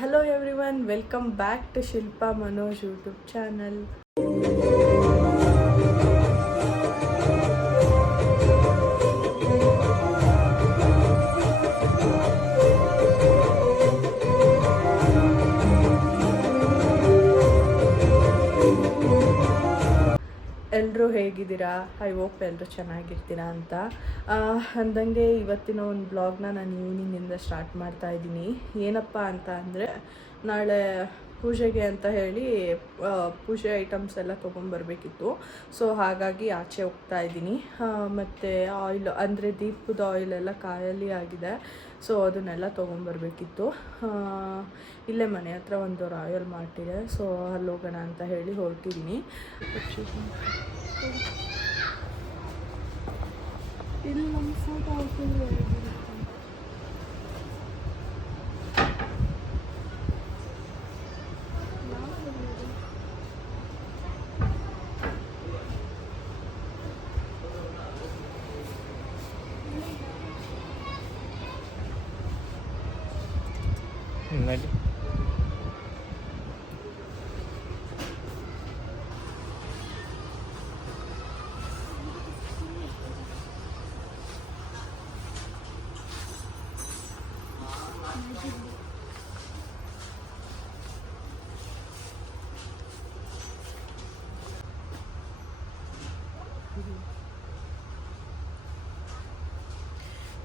Hello everyone, welcome back to Shilpa Manoj YouTube channel. ಎಲ್ಲರೂ ಹೇಗಿದ್ದೀರಾ? I hope ಎಲ್ಲರೂ ಚೆನ್ನಾಗಿರ್ತೀರಾ ಅಂತ ಅಂದಂಗೆ ಇವತ್ತಿನ ಒಂದು ಬ್ಲಾಗ್ನ ನಾನು ಈವ್ನಿಂಗಿಂದ ಸ್ಟಾರ್ಟ್ ಮಾಡ್ತಾ ಇದ್ದೀನಿ. ಏನಪ್ಪ ಅಂತ ಅಂದರೆ ನಾಳೆ ಪೂಜೆಗೆ ಅಂತ ಹೇಳಿ ಪೂಜೆ ಐಟಮ್ಸ್ ಎಲ್ಲ ತೊಗೊಂಬರ್ಬೇಕಿತ್ತು. ಸೊ ಹಾಗಾಗಿ ಆಚೆ ಹೋಗ್ತಾ ಇದ್ದೀನಿ. ಮತ್ತು ಆಯಿಲ್ ಅಂದರೆ ದೀಪದ ಆಯಿಲೆಲ್ಲ ಖಾಲಿ ಆಗಿದೆ. ಸೊ ಅದನ್ನೆಲ್ಲ ತೊಗೊಂಬರ್ಬೇಕಿತ್ತು. ಇಲ್ಲೇ ಮನೆ ಹತ್ರ ಒಂದು ರಾಯಲ್ ಮಾರ್ಟ್ ಇದೆ. ಸೊ ಅಲ್ಲಿ ಹೋಗೋಣ ಅಂತ ಹೇಳಿ ಹೊರಟಿದ್ದೀನಿ. ಇಲ್ಲಿ ನಮ್ಮ ಫೋಟೋ ಹಾಕಿದ್ರೆ ನಡಿ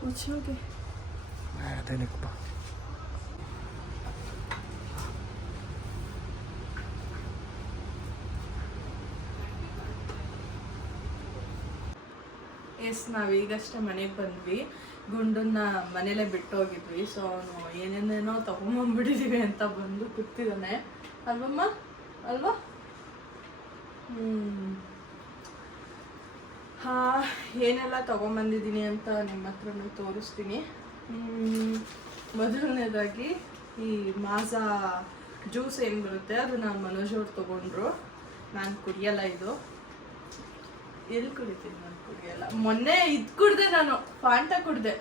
ಮುಚ್ಚೋಗೆ ಅದನ್ನಪ್ಪ ನಾವೀಗಷ್ಟೇ ಮನೆಗೆ ಬಂದ್ವಿ. ಗುಂಡನ್ನ ಮನೇಲೆ ಬಿಟ್ಟು ಹೋಗಿದ್ವಿ. ಸೊ ಅವನು ಏನೇನೇನೋ ತಗೊಂಬಂದ್ಬಿಟ್ಟಿದೀವಿ ಅಂತ ಬಂದು ಕೂತಿದ್ದಾನೆ ಅಲ್ವಮ್ಮ, ಅಲ್ವಾ? ಏನೆಲ್ಲ ತೊಗೊಂಬಂದಿದ್ದೀನಿ ಅಂತ ನಿಮ್ಮ ಹತ್ರನೂ ತೋರಿಸ್ತೀನಿ. ಮೊದಲನೇದಾಗಿ ಈ ಮಾಜಾ ಜ್ಯೂಸ್ ಏನು ಬರುತ್ತೆ ಅದನ್ನು ಮನೋಜ್ ಅವ್ರು ತೊಗೊಂಡ್ರು. ನಾನು ಕುಡಿಯಲ್ಲ, ಇದು ಎಲ್ಲಿ ಕುಡಿತೀನಿ, ನಾನು ಕುಡಿಯಲ್ಲ. ಮೊನ್ನೆ ಇದು ಕುಡ್ದೆ, ನಾನು ಫಾಂಟಾ ಕುಡ್ದೆ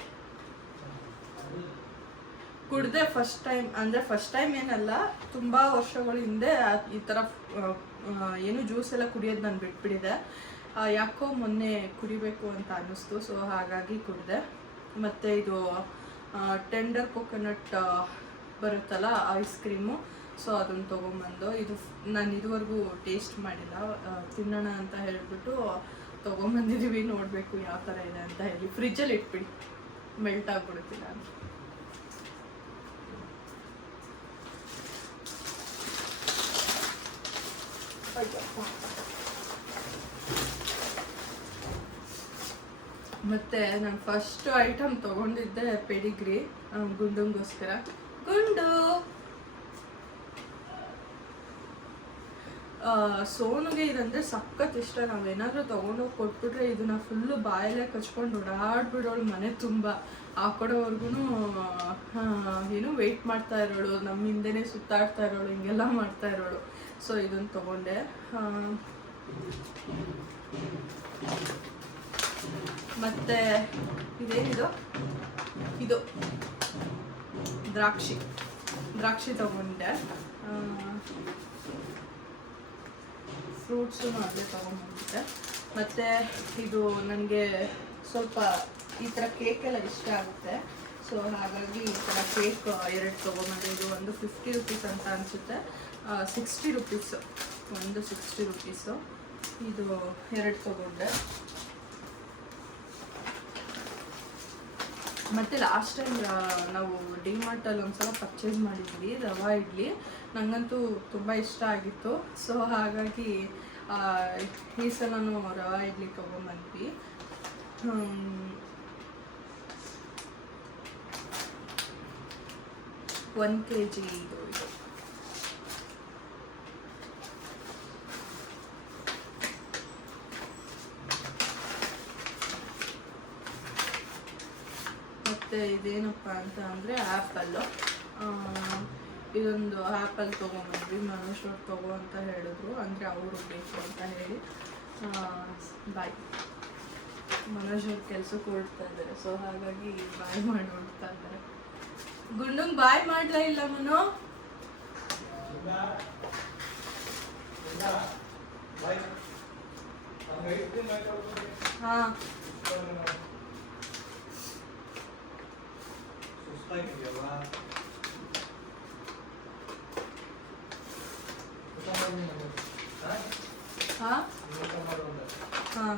ಫಸ್ಟ್ ಟೈಮ್. ಅಂದರೆ ಫಸ್ಟ್ ಟೈಮ್ ಏನಲ್ಲ, ತುಂಬ ವರ್ಷಗಳ ಹಿಂದೆ ಈ ಥರ ಏನು ಜ್ಯೂಸ್ ಎಲ್ಲ ಕುಡಿಯೋದು ನಾನು ಬಿಟ್ಬಿಟ್ಟಿದೆ. ಯಾಕೋ ಮೊನ್ನೆ ಕುಡಿಬೇಕು ಅಂತ ಅನ್ನಿಸ್ತು. ಸೊ ಹಾಗಾಗಿ ಕುಡಿದೆ. ಮತ್ತು ಇದು ಟೆಂಡರ್ ಕೊಕೊನಟ್ ಬರುತ್ತಲ್ಲ ಐಸ್ ಕ್ರೀಮು, ಸೊ ಅದನ್ನು ತೊಗೊಂಬಂದು ಇದು ನಾನು ಇದುವರೆಗೂ ಟೇಸ್ಟ್ ಮಾಡಿಲ್ಲ. ತಿನ್ನೋಣ ಅಂತ ಹೇಳಿಬಿಟ್ಟು ತೊಗೊಂಬಂದಿದ್ದೀವಿ. ನೋಡಬೇಕು ಯಾವ ಥರ ಇದೆ ಅಂತ ಹೇಳಿ. ಫ್ರಿಜ್ಜಲ್ಲಿ ಇಟ್ಬಿಡಿ, ಮೆಲ್ಟ್ ಆಗಿಬಿಡುತ್ತಿಲ್ಲ ಅಂತ. ಮತ್ತು ನಾನು ಫಸ್ಟ್ ಐಟಮ್ ತೊಗೊಂಡಿದ್ದೆ ಪೆಡಿಗ್ರಿ ಗುಂಡಂಗೋಸ್ಕರ. ಗುಂಡು ಸೋನುಗೆ ಇದಂದರೆ ಸಖತ್ ಇಷ್ಟ. ನಾವೇನಾದರೂ ತೊಗೊಂಡೋಗಿ ಕೊಟ್ಬಿಟ್ರೆ ಇದನ್ನ ಫುಲ್ಲು ಬಾಯಲ್ಲೇ ಕಚ್ಕೊಂಡು ಓಡಾಡ್ಬಿಡೋಳು ಮನೆ ತುಂಬ. ಆ ಕಡೆವರೆಗೂ ಏನು ವೆಯ್ಟ್ ಮಾಡ್ತಾ ಇರೋಳು, ನಮ್ಮ ಹಿಂದೆನೇ ಸುತ್ತಾಡ್ತಾ ಇರೋಳು, ಹಿಂಗೆಲ್ಲ ಮಾಡ್ತಾ ಇರೋಳು. ಸೊ ಇದನ್ನು ತೊಗೊಂಡೆ. ಮತ್ತು ಇದೇನಿದು, ಇದು ದ್ರಾಕ್ಷಿ ತೊಗೊಂಡೆ. ಫ್ರೂಟ್ಸು ಅದೇ ತೊಗೊಂಡ್ಬಂದಿದ್ದೆ. ಮತ್ತು ಇದು ನನಗೆ ಸ್ವಲ್ಪ ಈ ಥರ ಕೇಕೆಲ್ಲ ಇಷ್ಟ ಆಗುತ್ತೆ. ಸೊ ಹಾಗಾಗಿ ಈ ಥರ ಕೇಕ್ 2 ತೊಗೊಂಬಂದೆ. ಇದು ಒಂದು 50 ರುಪೀಸ್ ಅಂತ ಅನಿಸುತ್ತೆ, 60 ರುಪೀಸು, ಒಂದು 60 ರುಪೀಸು. ಇದು 2 ತೊಗೊಂಡೆ. ಮತ್ತು ಲಾಸ್ಟ್ ಟೈಮ್ ನಾವು ಡಿಮಾರ್ಟಲ್ಲಿ ಒಂದು ಸಲ ಪರ್ಚೇಸ್ ಮಾಡಿದ್ವಿ ರವಾ ಇಡ್ಲಿ. ನನಗಂತೂ ತುಂಬ ಇಷ್ಟ ಆಗಿತ್ತು. ಸೊ ಹಾಗಾಗಿ ಈ ಸಲನೂ ರವಾ ಇಡ್ಲಿ ತೊಗೊಂಬಂದ್ವಿ. 1 kg ಇದು. ಮತ್ತು ಇದೇನಪ್ಪ ಅಂತ ಅಂದರೆ ಆ್ಯಪಲ್ಲು. ಇದೊಂದು ಆ್ಯಪಲ್ ತೊಗೊಂಬಂದ್ವಿ. ಮನೋಜ್ ಅವ್ರು ತೊಗೋ ಅಂತ ಹೇಳಿದ್ರು, ಅಂದರೆ ಅವರು ಬೇಕು ಅಂತ ಹೇಳಿ. ಬಾಯ್ ಮನೋಜ್ ಅವ್ರು ಕೆಲಸಕ್ಕೆ ಹೊರಡ್ತಾ ಇದ್ದಾರೆ. ಸೊ ಹಾಗಾಗಿ ಬಾಯ್ ಮಾಡಿ ಹೊರಡ್ತಾ ಇದ್ದಾರೆ. ಗುಂಡಂಗೆ ಬಾಯ್ ಮಾಡ್ಲಾ ಇಲ್ಲ ಮನೋ? ಹಾಂ ಹಾಂ ಹಾಂ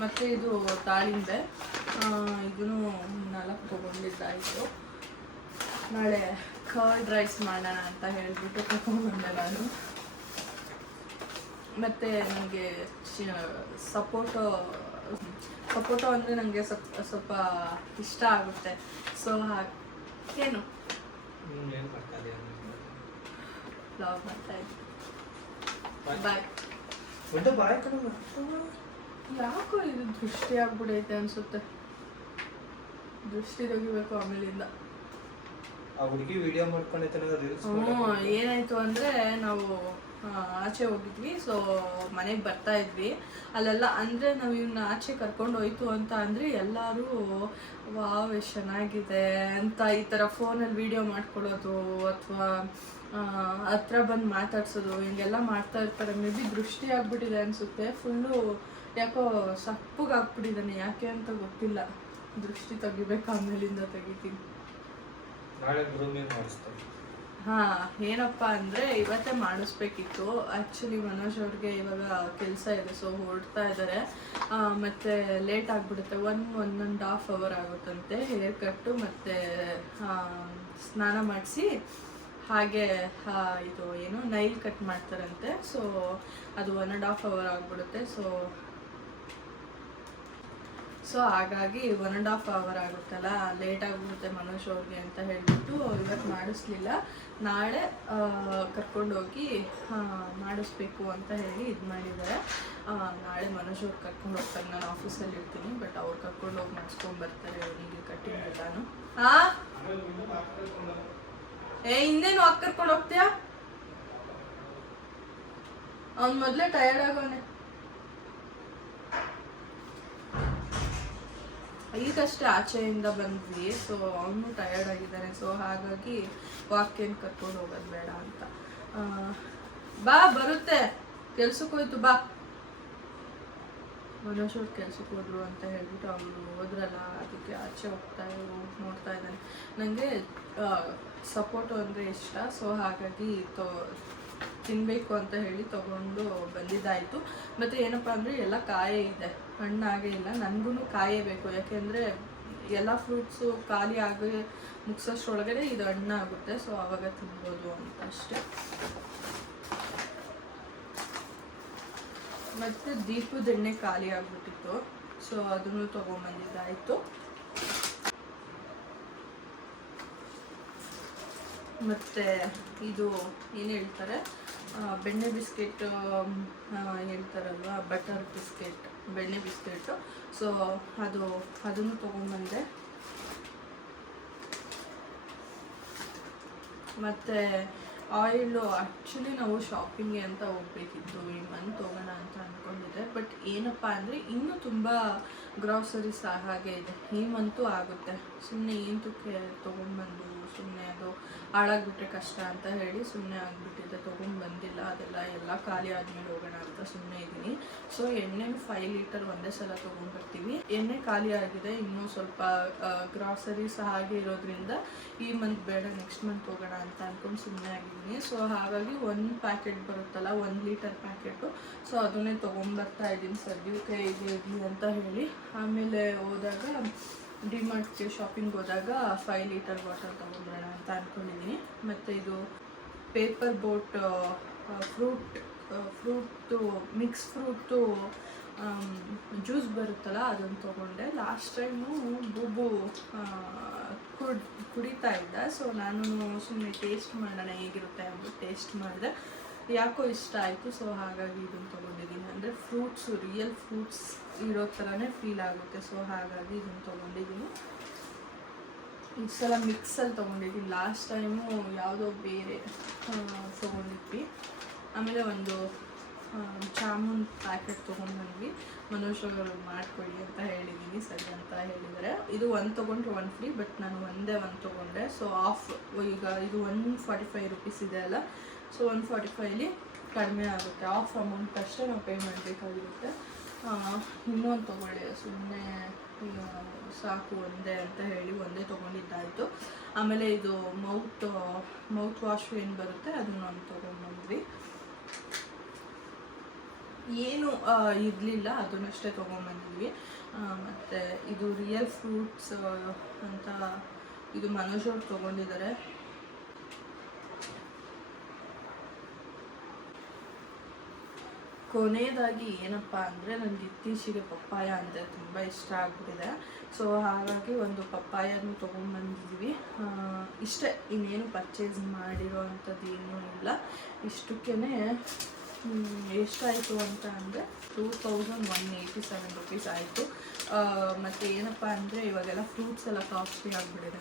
ಮತ್ತು ಇದು ತಾಳಿಂಬೆ ಇದನ್ನು 4 ತೊಗೊಂಡಿದ್ದಾಯಿತು. ನಾಳೆ ಕರ್ಡ್ ರೈಸ್ ಮಾಡೋಣ ಅಂತ ಹೇಳಿಬಿಟ್ಟು ತಗೊಂಡ್ಬಂದೆ ನಾನು. ಮತ್ತು ನನಗೆ ಸಪೋಟೊ ಅಂದರೆ ನನಗೆ ಸ್ವಲ್ಪ ಇಷ್ಟ ಆಗುತ್ತೆ. ಸೊ ಏನು ಬ್ಲಾಗ್ ಮಾಡ್ತಾ ಇದ್ದೀನಿ. ಬಾಯ್. ಯಾಕೋ ಇದು ದೃಷ್ಟಿ ಆಗ್ಬಿಡೈತೆ ಅನ್ಸುತ್ತೆ. ದೃಷ್ಟಿ ತೆಗಿಬೇಕು ಆಮೇಲಿಂದ. ಏನಾಯ್ತು ಅಂದರೆ ನಾವು ಆಚೆ ಹೋಗಿದ್ವಿ. ಸೊ ಮನೆಗೆ ಬರ್ತಾ ಇದ್ವಿ. ಅಲ್ಲೆಲ್ಲ ಅಂದರೆ ನಾವು ಇವನ್ನ ಆಚೆ ಕರ್ಕೊಂಡು ಹೋಯ್ತು ಅಂತ ಅಂದರೆ ಎಲ್ಲರೂ ವಾವ್ ಎಷ್ಟು ಚೆನ್ನಾಗಿದೆ ಅಂತ ಈ ಥರ ಫೋನಲ್ಲಿ ವೀಡಿಯೋ ಮಾಡ್ಕೊಳ್ಳೋದು ಅಥವಾ ಹತ್ರ ಬಂದು ಮಾತಾಡ್ಸೋದು ಹಿಂಗೆಲ್ಲ ಮಾಡ್ತಾ ಇರ್ತಾರೆ. ಮೇ ಬಿ ದೃಷ್ಟಿ ಆಗ್ಬಿಟ್ಟಿದೆ ಅನಿಸುತ್ತೆ. ಫುಲ್ಲು ಯಾಕೋ ಸಪ್ಪಗಾಗ್ಬಿಟ್ಟಿದ್ದಾನೆ, ಯಾಕೆ ಅಂತ ಗೊತ್ತಿಲ್ಲ. ದೃಷ್ಟಿ ತೆಗಿಬೇಕು, ಆಮೇಲಿಂದ ತೆಗಿತೀನಿ. ಹಾಂ, ಏನಪ್ಪ ಅಂದರೆ ಇವತ್ತೇ ಮಾಡಿಸ್ಬೇಕಿತ್ತು. ಆ್ಯಕ್ಚುಲಿ ಮನೋಜ್ ಅವ್ರಿಗೆ ಇವಾಗ ಕೆಲಸ ಇದೆ, ಸೊ ಹೊರಡ್ತಾ ಇದ್ದಾರೆ. ಮತ್ತು ಲೇಟ್ ಆಗಿಬಿಡುತ್ತೆ. 1.5 ಅವರ್ ಆಗುತ್ತಂತೆ ಹೇರ್ ಕಟ್ಟು ಮತ್ತು ಸ್ನಾನ ಮಾಡಿಸಿ ಹಾಗೆ ಇದು ಏನು ನೈಲ್ ಕಟ್ ಮಾಡ್ತಾರಂತೆ. ಸೊ ಅದು 1.5 ಅವರ್ ಆಗಿಬಿಡುತ್ತೆ. ಸೊ ಹಾಗಾಗಿ 1.5 ಅವರ್ ಆಗುತ್ತಲ್ಲ, ಲೇಟ್ ಆಗಿಬಿಡುತ್ತೆ ಮನೋಜ್ ಅವ್ರಿಗೆ ಅಂತ ಹೇಳಿಬಿಟ್ಟು ಇವತ್ತು ಮಾಡಿಸ್ಲಿಲ್ಲ. ನಾಳೆ ಕರ್ಕೊಂಡೋಗಿ ಮಾಡಿಸ್ಬೇಕು ಅಂತ ಹೇಳಿ ಇದು ಮಾಡಿದ್ದಾರೆ. ನಾಳೆ ಮನೋಜ್ ಅವ್ರು ಕರ್ಕೊಂಡು ಹೋಗ್ತಾರೆ. ನಾನು ಆಫೀಸಲ್ಲಿ ಇರ್ತೀನಿ, ಬಟ್ ಅವ್ರು ಕರ್ಕೊಂಡೋಗಿ ಮಾಡಿಸ್ಕೊಂಡ್ಬರ್ತಾರೆ ಅವನಿಗೆ ಕಟ್ಟಿಂಗ್ ಎಲ್ಲಾನು. ಹಾಂ, ಹಿಂದೇನು ಹಾಕಿ ಕರ್ಕೊಂಡು ಹೋಗ್ತೀಯಾ? ಅವ್ನು ಮೊದಲೇ ಟಯರ್ಡ್ ಆಗೋನೆ. ಈಗಷ್ಟೇ ಆಚೆಯಿಂದ ಬಂದ್ವಿ. ಸೊ ಅವನು ಟಯರ್ಡ್ ಆಗಿದ್ದಾನೆ. ಸೊ ಹಾಗಾಗಿ ವಾಕೇನು ಕರ್ಕೊಂಡು ಹೋಗೋದು ಬೇಡ ಅಂತ. ಬಾ, ಬರುತ್ತೆ, ಕೆಲ್ಸಕ್ಕೆ ಹೋಯ್ತು ಬಾ. ಮನೋಜ್ ಅವ್ರು ಕೆಲ್ಸಕ್ಕೆ ಹೋದ್ರು ಅಂತ ಹೇಳ್ಬಿಟ್ಟು ಅವರು ಹೋದ್ರಲ್ಲ, ಅದಕ್ಕೆ ಆಚೆ ನೋಡ್ತಾ ಇದ್ದಾನೆ. ನನಗೆ ಸಪೋಟೊ ಅಂದರೆ ಇಷ್ಟ. ಸೊ ಹಾಗಾಗಿ ತಿನ್ನಬೇಕು ಅಂತ ಹೇಳಿ ತೊಗೊಂಡು ಬಂದಿದ್ದಾಯಿತು. ಮತ್ತು ಏನಪ್ಪ ಅಂದರೆ ಎಲ್ಲ ಕಾಯೇ ಇದೆ, ಹಣ್ಣಾಗೇ ಇಲ್ಲ. ನನಗೂ ಕಾಯೇ ಬೇಕು, ಯಾಕೆಂದರೆ ಎಲ್ಲ ಫ್ರೂಟ್ಸು ಖಾಲಿ ಆಗಿ ಮುಗಿಸೋಷ್ಟ್ರೊಳಗಡೆ ಇದು ಹಣ್ಣಾಗುತ್ತೆ. ಸೊ ಆವಾಗ ತಿನ್ಬೋದು ಅಂತ ಅಷ್ಟೇ. ಮತ್ತು ದೀಪದ ಎಣ್ಣೆ ಖಾಲಿ ಆಗಿಬಿಟ್ಟಿತ್ತು. ಸೊ ಅದನ್ನು ತೊಗೊಂಬಂದಿದ್ದಾಯಿತು. ಮತ್ತು ಇದು ಏನು ಹೇಳ್ತಾರೆ, ಬೆಣ್ಣೆ ಬಿಸ್ಕೆಟ್ ಹೇಳ್ತಾರಲ್ವ, ಬಟರ್ ಬಿಸ್ಕೆಟ್, ಬೆಣ್ಣೆ ಬಿಸ್ಕೆಟು. ಸೊ ಅದನ್ನು ತೊಗೊಂಡ್ಬಂದೆ. ಮತ್ತು ಆಯಿಲು ಆ್ಯಕ್ಚುಲಿ ನಾವು ಶಾಪಿಂಗ್ಗೆ ಅಂತ ಹೋಗ್ಬೇಕಿತ್ತು, ಈ ಮಂತ್ ಹೋಗೋಣ ಅಂತ ಅಂದ್ಕೊಂಡಿದ್ದೆ. ಬಟ್ ಏನಪ್ಪ ಅಂದರೆ ಇನ್ನೂ ತುಂಬ ಗ್ರಾಸರೀಸ್ ಹಾಗೆ ಇದೆ. ಈ ಮಂತು ಆಗುತ್ತೆ. ಸುಮ್ಮನೆ ಏನಕ್ಕೆ ತೊಗೊಂಡ್ಬಂದು ಸುಮ್ಮನೆ ಅದು ಹಾಳಾಗ್ಬಿಟ್ರೆ ಕಷ್ಟ ಅಂತ ಹೇಳಿ ಸುಮ್ಮನೆ ಆಗಿಬಿಟ್ಟಿದೆ, ತೊಗೊಂಡ್ಬಂದಿಲ್ಲ. ಎಲ್ಲ ಖಾಲಿ ಆದಮೇಲೆ ಹೋಗೋಣ ಅಂತ ಸುಮ್ಮನೆ ಇದ್ದೀನಿ. ಸೊ ಎಣ್ಣೆನೂ 5 ಲೀಟರ್ ಒಂದೇ ಸಲ ತೊಗೊಂಡ್ಬರ್ತೀವಿ. ಎಣ್ಣೆ ಖಾಲಿ ಆಗಿದೆ, ಇನ್ನೂ ಸ್ವಲ್ಪ ಗ್ರಾಸರೀಸ್ ಹಾಗೆ ಇರೋದ್ರಿಂದ ಈ ಮಂತ್ ಬೇಡ, ನೆಕ್ಸ್ಟ್ ಮಂತ್ ಹೋಗೋಣ ಅಂತ ಅಂದ್ಕೊಂಡು ಸುಮ್ಮನೆ ಆಗಿದ್ದೀನಿ. ಸೊ ಹಾಗಾಗಿ 1 ಪ್ಯಾಕೆಟ್ ಬರುತ್ತಲ್ಲ, 1 ಲೀಟರ್ ಪ್ಯಾಕೆಟು. ಸೊ ಅದನ್ನೇ ತೊಗೊಂಬರ್ತಾ ಇದ್ದೀನಿ ಸದ್ಯಕ್ಕೆ ಇದೆ ಅಂತ ಹೇಳಿ. ಆಮೇಲೆ ಹೋದಾಗ ಡಿಮಾರ್ಟ್ಗೆ ಶಾಪಿಂಗ್ ಹೋದಾಗ 5 ಲೀಟರ್ ಬಾಟಲ್ ತೊಗೊಂಡ್ಬರೋಣ ಅಂತ ಅಂದ್ಕೊಂಡಿದ್ದೀನಿ. ಮತ್ತು ಇದು paper boat fruit mix fruit juice ಬರುತ್ತಲ್ಲ, ಅದನ್ನು ತೊಗೊಂಡೆ. ಲಾಸ್ಟ್ ಟೈಮು ಬೂಬು ಕುಡಿತಾ ಇದ್ದ. ಸೊ ನಾನು ಸುಮ್ಮನೆ ಟೇಸ್ಟ್ ಮಾಡೋಣ ಹೇಗಿರುತ್ತೆ ಅಂದ್ಬಿಟ್ಟು ಟೇಸ್ಟ್ ಮಾಡಿದೆ, ಯಾಕೋ ಇಷ್ಟ ಆಯಿತು. ಸೊ ಹಾಗಾಗಿ ಇದನ್ನು ತೊಗೊಂಡಿದ್ದೀನಿ. ಅಂದರೆ ಫ್ರೂಟ್ಸು ರಿಯಲ್ ಫ್ರೂಟ್ಸ್ ಇರೋ ಥರನೇ ಫೀಲ್ ಆಗುತ್ತೆ. ಸೊ ಹಾಗಾಗಿ ಇದನ್ನು ತೊಗೊಂಡಿದ್ದೀನಿ. ಈ ಸಲ ಮಿಕ್ಸಲ್ಲಿ ತೊಗೊಂಡಿದ್ದೀನಿ. ಲಾಸ್ಟ್ ಟೈಮು ಯಾವುದೋ ಬೇರೆ ತೊಗೊಂಡಿದ್ವಿ. ಆಮೇಲೆ ಒಂದು ಜಾಮೂನ್ ಪ್ಯಾಕೆಟ್ ತೊಗೊಂಡ್ಬಂದ್ವಿ. ಮನೋಜ್ ಅವರು ಮಾಡಿಕೊಡಿ ಅಂತ ಹೇಳಿದ್ದೀನಿ, ಸರಿ ಅಂತ ಹೇಳಿದ್ದಾರೆ. ಇದು ಒಂದು ತೊಗೊಂಡ್ರೆ ಒಂದು ಫ್ರೀ, ಬಟ್ ನಾನು ಒಂದೇ ಒಂದು ತೊಗೊಂಡೆ. ಸೊ ಆಫ್ ಈಗ ಇದು 145 ರುಪೀಸ್ ಇದೆ ಅಲ್ಲ, ಸೊ 145ಲಿ ಕಡಿಮೆ ಆಗುತ್ತೆ. ಆಫ್ ಅಮೌಂಟ್ ಅಷ್ಟೇ ನಾವು ಪೇ ಮಾಡಬೇಕಾಗಿರುತ್ತೆ. ಇನ್ನೊಂದು ತೊಗೊಳ್ಳಿ, ಸುಮ್ಮನೆ ಸಾಕು ಒಂದೇ ಅಂತ ಹೇಳಿ ಒಂದೇ ತೊಗೊಂಡಿದ್ದಾಯಿತು. ಆಮೇಲೆ ಇದು ಮೌತ್ ವಾಶ್ ಏನು ಬರುತ್ತೆ ಅದನ್ನೊಂದು ತೊಗೊಂಡ್ಬಂದ್ವಿ. ಏನು ಇರಲಿಲ್ಲ, ಅದನ್ನಷ್ಟೇ ತೊಗೊಂಡ್ಬಂದಿದ್ವಿ. ಮತ್ತು ಇದು ರಿಯಲ್ ಫ್ರೂಟ್ಸ್ ಅಂತ ಇದು ಮನೋಜ್ ಅವ್ರು ತೊಗೊಂಡಿದ್ದಾರೆ. ಕೊನೆಯದಾಗಿ ಏನಪ್ಪ ಅಂದರೆ ನನಗೆ ಇತ್ತೀಚೆಗೆ ಪಪ್ಪಾಯ ಅಂದರೆ ತುಂಬ ಇಷ್ಟ ಆಗ್ಬಿಟ್ಟಿದೆ. ಸೊ ಹಾಗಾಗಿ ಒಂದು ಪಪ್ಪಾಯನೂ ತೊಗೊಂಡ್ಬಂದಿದ್ವಿ. ಇಷ್ಟೇ, ಇನ್ನೇನು ಪರ್ಚೇಸ್ ಮಾಡಿರೋ ಅಂಥದ್ದು ಏನೂ ಇಲ್ಲ. ಇಷ್ಟಕ್ಕೇ ಎಷ್ಟಾಯಿತು ಅಂತ ಅಂದರೆ 2187 ರುಪೀಸ್ ಆಯಿತು. ಮತ್ತು ಏನಪ್ಪ ಅಂದರೆ ಇವಾಗೆಲ್ಲ ಫ್ರೂಟ್ಸ್ ಎಲ್ಲ ಕಾಸ್ಟ್ಲಿ ಆಗಿಬಿಟ್ಟಿದೆ.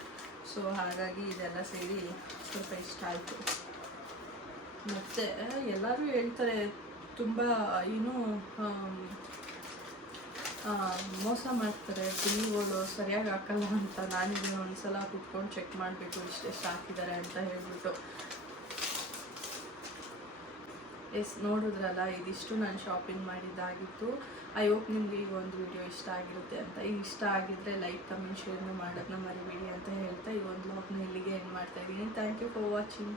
ಸೊ ಹಾಗಾಗಿ ಇದೆಲ್ಲ ಸೇರಿ ಸ್ವಲ್ಪ ಇಷ್ಟ ಆಯಿತು. ಮತ್ತು ಎಲ್ಲರೂ ಹೇಳ್ತಾರೆ ತುಂಬ ಏನು ಮೋಸ ಮಾಡ್ತಾರೆ, ಬಿಲ್ಗಳು ಸರಿಯಾಗಿ ಹಾಕಲ್ಲ ಅಂತ. ನಾನಿದನ್ನು ಒಂದ್ಸಲ ಕುತ್ಕೊಂಡು ಚೆಕ್ ಮಾಡಬೇಕು ಇಷ್ಟೆಷ್ಟು ಹಾಕಿದ್ದಾರೆ ಅಂತ ಹೇಳ್ಬಿಟ್ಟು. ನೋಡಿದ್ರಲ್ಲ, ಇದಿಷ್ಟು ನಾನು ಶಾಪಿಂಗ್ ಮಾಡಿದ್ದಾಗಿತ್ತು. ಐ ಹೋಪ್ ನಿಮಗೆ ಈಗ ಒಂದು ವಿಡಿಯೋ ಇಷ್ಟ ಆಗಿರುತ್ತೆ ಅಂತ. ಇಷ್ಟ ಆಗಿದ್ದರೆ ಲೈಕ್, ಕಮೆಂಟ್, ಶೇರ್ನ ಮಾಡೋದನ್ನ ಮರಿಬೇಡಿ ಅಂತ ಹೇಳ್ತಾ ಈ ಒಂದು ವ್ಲಾಗ್ನ ಇಲ್ಲಿಗೆ ಎಂಡ್ ಮಾಡ್ತಾಯಿದ್ದೀನಿ. Thank you for watching.